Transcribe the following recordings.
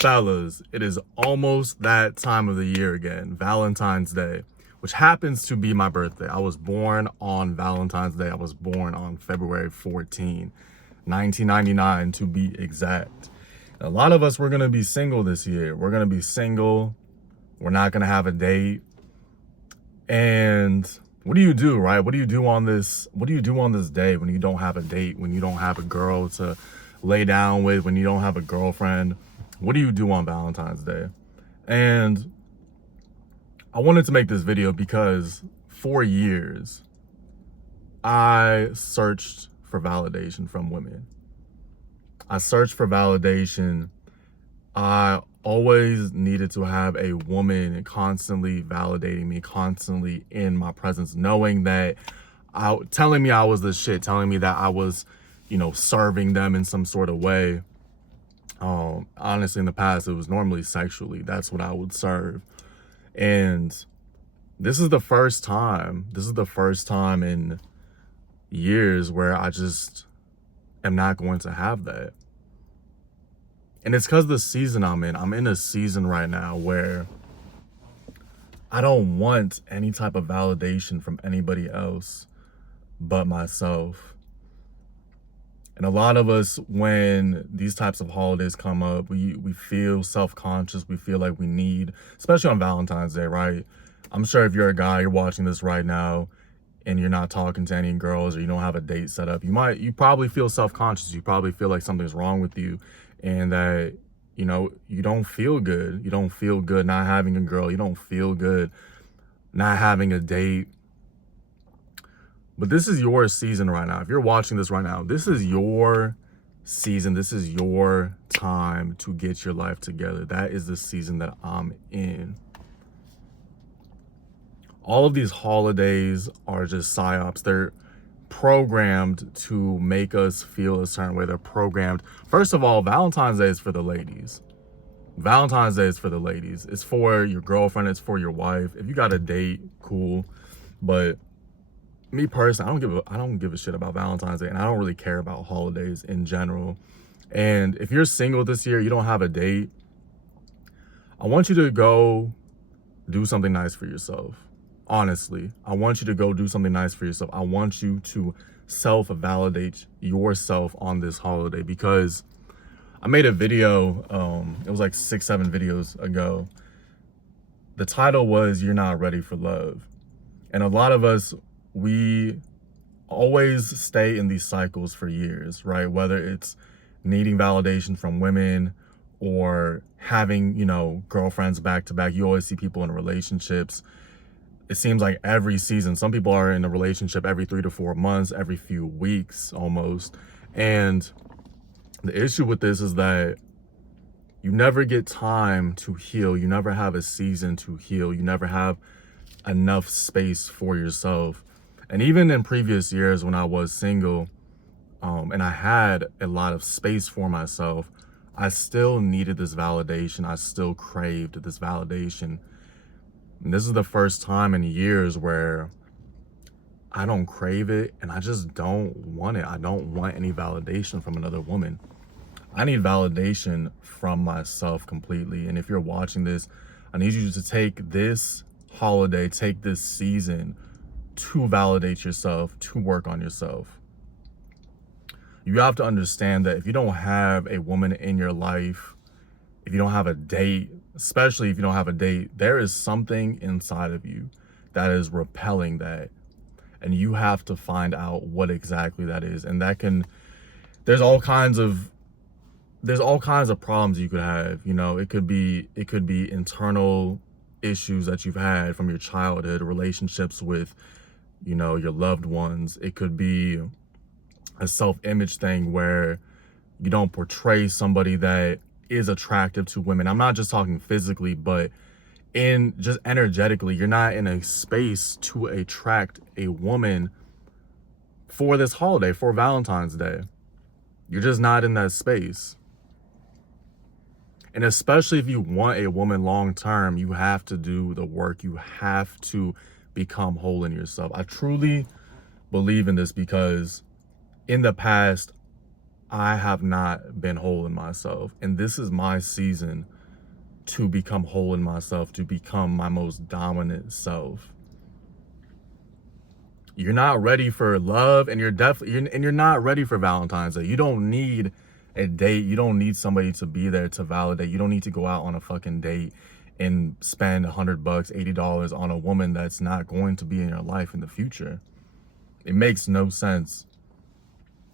Fellas, it is almost that time of the year again, Valentine's Day, which happens to be my birthday. I was born on Valentine's Day. I was born on February 14, 1999 to be exact. And a lot of us, we're going to be single this year. We're going to be single. We're not going to have a date. And what do you do, right? What do you do on this day when you don't have a date, when you don't have a girl to lay down with, when you don't have a girlfriend? What do you do on Valentine's Day? And I wanted to make this video because for years, I searched for validation from women. I searched for validation. I always needed to have a woman constantly validating me, constantly in my presence, knowing that telling me I was the shit, telling me that I was, serving them in some sort of way. Honestly, in the past, it was normally sexually. That's what I would serve. And this is the first time in years where I just am not going to have that. And it's because the season I'm in. I'm in a season right now where I don't want any type of validation from anybody else but myself. And a lot of us, when these types of holidays come up, we feel self-conscious. We feel like we need, especially on Valentine's Day, right? I'm sure if you're a guy, you're watching this right now, and you're not talking to any girls or you don't have a date set up, you probably feel self-conscious. You probably feel like something's wrong with you and that, you don't feel good. You don't feel good not having a girl. You don't feel good not having a date. But this is your season right now. If you're watching this right now, this is your season. This is your time to get your life together. That is the season that I'm in. All of these holidays are just psyops. They're programmed to make us feel a certain way. They're programmed. First of all, Valentine's Day is for the ladies. Valentine's Day is for the ladies. It's for your girlfriend. It's for your wife. If you got a date, cool. But me personally, I don't give a shit about Valentine's Day, and I don't really care about holidays in general. And if you're single this year, you don't have a date, I want you to go do something nice for yourself. Honestly, I want you to go do something nice for yourself. I want you to self-validate yourself on this holiday, because I made a video, it was like 6-7 videos ago. The title was "You're Not Ready for Love." And a lot of us, we always stay in these cycles for years, right? Whether it's needing validation from women or having, girlfriends back to back. You always see people in relationships. It seems like every season, some people are in a relationship every 3 to 4 months, every few weeks almost. And the issue with this is that you never get time to heal. You never have a season to heal. You never have enough space for yourself. And even in previous years when I was single, and I had a lot of space for myself, I still needed this validation. I still craved this validation. And this is the first time in years where I don't crave it, and I just don't want it. I don't want any validation from another woman. I need validation from myself completely. And if you're watching this, I need you to take this holiday, take this season to validate yourself, to work on yourself. You have to understand that if you don't have a woman in your life, if you don't have a date, especially if you don't have a date, there is something inside of you that is repelling that. And you have to find out what exactly that is. And there's all kinds of problems you could have. It could be internal issues that you've had from your childhood, relationships with, your loved ones. It could be a self-image thing where you don't portray somebody that is attractive to women. I'm not just talking physically, but in just energetically. You're not in a space to attract a woman for this holiday, for Valentine's Day. You're just not in that space. And especially if you want a woman long term, you have to do the work. You have to become whole in yourself. I truly believe in this because in the past, I have not been whole in myself. And this is my season to become whole in myself, to become my most dominant self. You're not ready for love, and you're not ready for Valentine's Day. You don't need a date. You don't need somebody to be there to validate. You don't need to go out on a fucking date and spend $100, $80 on a woman that's not going to be in your life in the future. It makes no sense.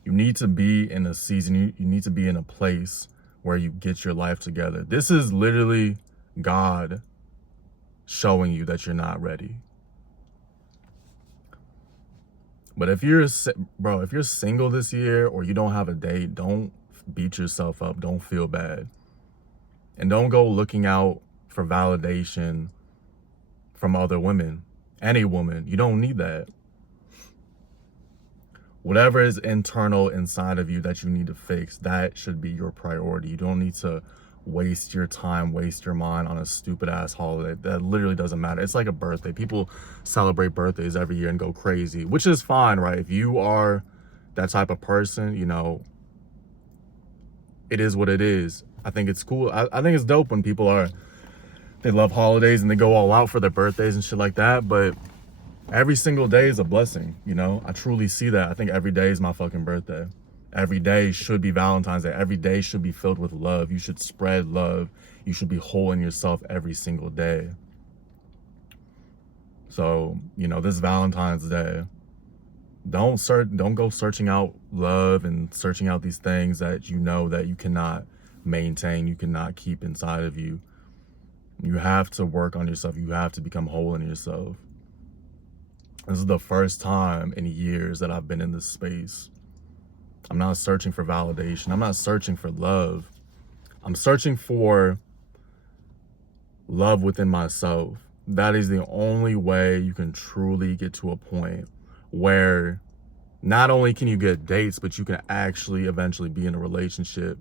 You need to be in a season, you need to be in a place where you get your life together. This is literally God showing you that you're not ready. But if you're single this year, or you don't have a date, don't beat yourself up. Don't feel bad. And don't go looking out for validation from other women. Any woman. You don't need that. Whatever is internal inside of you that you need to fix, that should be your priority. You don't need to waste your time, waste your mind on a stupid ass holiday that literally doesn't matter. It's like a birthday. People celebrate birthdays every year and go crazy, which is fine, right? If you are that type of person, you know, it is what it is. I think it's cool. I think it's dope when people they love holidays and they go all out for their birthdays and shit like that. But every single day is a blessing, you know? I truly see that. I think every day is my fucking birthday. Every day should be Valentine's Day. Every day should be filled with love. You should spread love. You should be whole in yourself every single day. So, you know, this Valentine's Day, don't go searching out love and searching out these things that you know that you cannot maintain, you cannot keep inside of you. You have to work on yourself. You have to become whole in yourself. This is the first time in years that I've been in this space. I'm not searching for validation. I'm not searching for love. I'm searching for love within myself. That is the only way you can truly get to a point where not only can you get dates, but you can actually eventually be in a relationship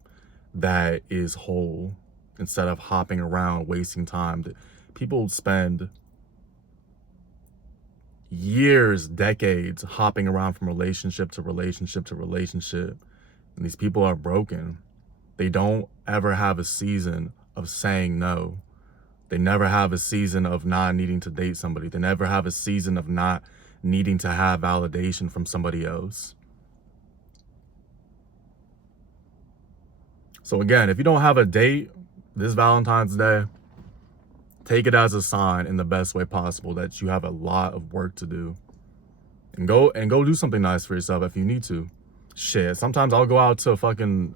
that is whole, instead of hopping around, wasting time. People spend years, decades hopping around from relationship to relationship to relationship. And these people are broken. They don't ever have a season of saying no. They never have a season of not needing to date somebody. They never have a season of not needing to have validation from somebody else. So again, if you don't have a date this Valentine's Day, take it as a sign in the best way possible that you have a lot of work to do. And go do something nice for yourself if you need to. Shit, sometimes I'll go out to fucking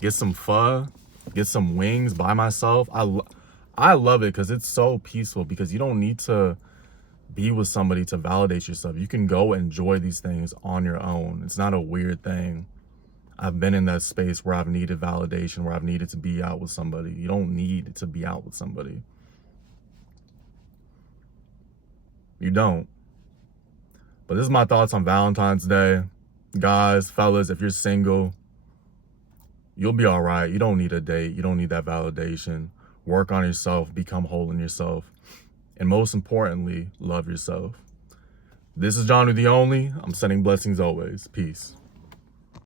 get some pho, get some wings by myself. I love it because it's so peaceful, because you don't need to be with somebody to validate yourself. You can go enjoy these things on your own. It's not a weird thing. I've been in that space where I've needed validation, where I've needed to be out with somebody. You don't need to be out with somebody. You don't. But this is my thoughts on Valentine's Day. Guys, fellas, if you're single, you'll be all right. You don't need a date. You don't need that validation. Work on yourself. Become whole in yourself. And most importantly, love yourself. This is John the Only. I'm sending blessings always. Peace.